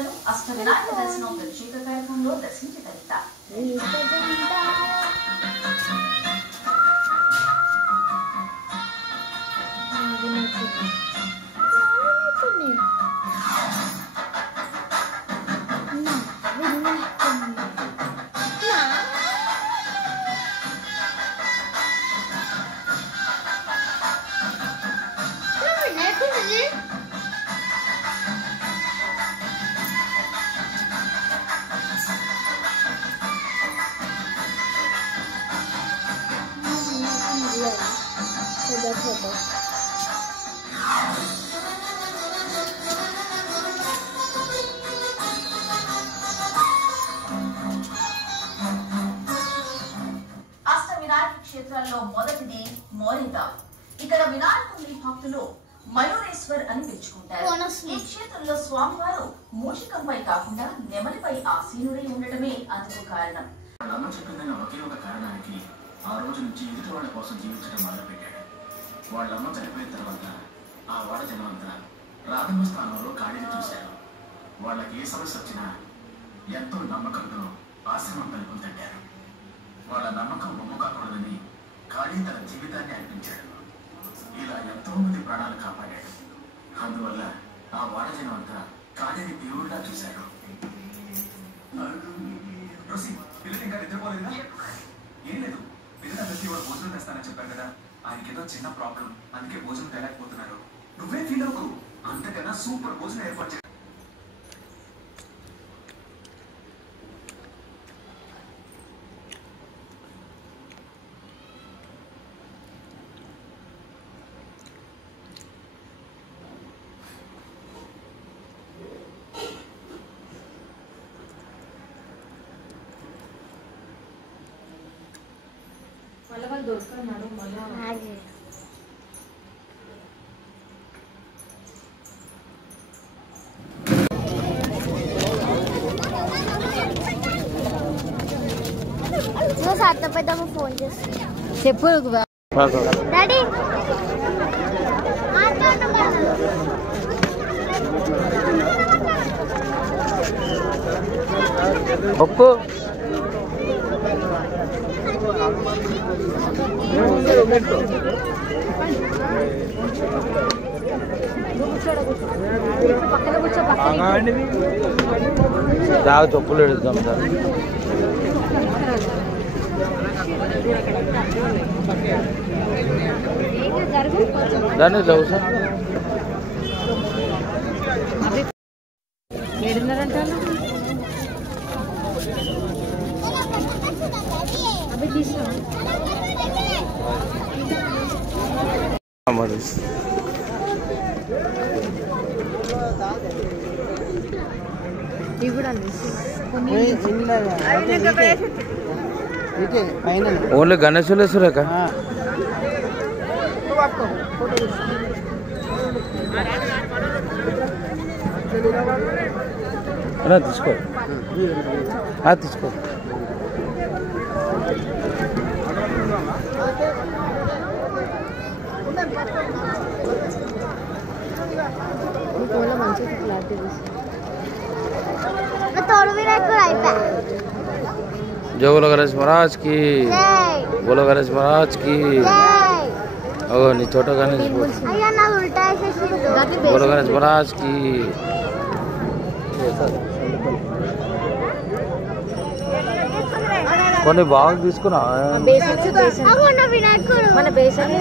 క్షేత్రాలను అష్ట వినాయక దర్శనం ప్రత్యేక కార్యక్రమంలో దర్శించి తల్లిత క్షేత్రాల్లో మొదటిది మోరిదా. ఇక్కడ వినాయకుని భక్తులు మయూరేశ్వర్ అని పిలుచుకుంటారు. ఈ క్షేత్రంలో స్వామివారు మూషికంపై కాకుండా నెమలిపై ఆసీనుడై ఉండటమే అందుకు కారణం. ఒకే ఒక కారణానికి ఆ రోజు నుంచి ఎదుటి వాళ్ళ కోసం జీవించడం మొదలుపెట్టాడు. వాళ్ళమ్మ చనిపోయిన తర్వాత ఆ వాడ జనమంతా రాధమ్మ స్థానంలో కాళీని చూశారు. వాళ్ళకి ఏ సమస్య వచ్చినా ఎంతో నమ్మకంతో ఆశ్రమం తలుపులు తట్టారు. వాళ్ళ నమ్మకం బొమ్మ కాకూడదని కాళీ తన జీవితాన్ని అర్పించాడు. ఇలా ఎంతో మంది ప్రాణాలు కాపాడాడు. అందువల్ల ఆ వాడజనం అంతా కాళీని దేవుడిలా చూశారు. పిల్లలు ఇంకా నిద్రపోలేదా? ఏం లేదు, పిల్లలందరికీ వాడు భోజనం తెస్తానని చెప్పారు కదా. ఆయనకేదో చిన్న ప్రాబ్లం, అందుకే భోజనం తేలేకపోతున్నారు. నువ్వే ఫీల్ అవ్వకు, అంతకన్నా సూపర్ భోజనం ఏర్పాటు చేయాలి. వాళ్ళు దొరుకుతున్నారు మళ్ళీ పెద్దమ్మ ఫోన్ చేస్తుంది. చెప్పు డాడీ ఒప్పు దాగా చెప్పులు ఎడుద్దాం సార్. దాన్ని లేవు సార్. ఏడున్నారంటారు అవి తీసుకో. ఇవి కూడా ఓన్లీ గణేశులేశ్వరేక తీసుకో తీసుకో. जय बोलो गणेश महाराज की, बोलो गणेश महाराज की. नी छोटा गणेश बोलो गणेश महाराज की. కొన్ని బాగా తీసుకున్నా మన బేసన్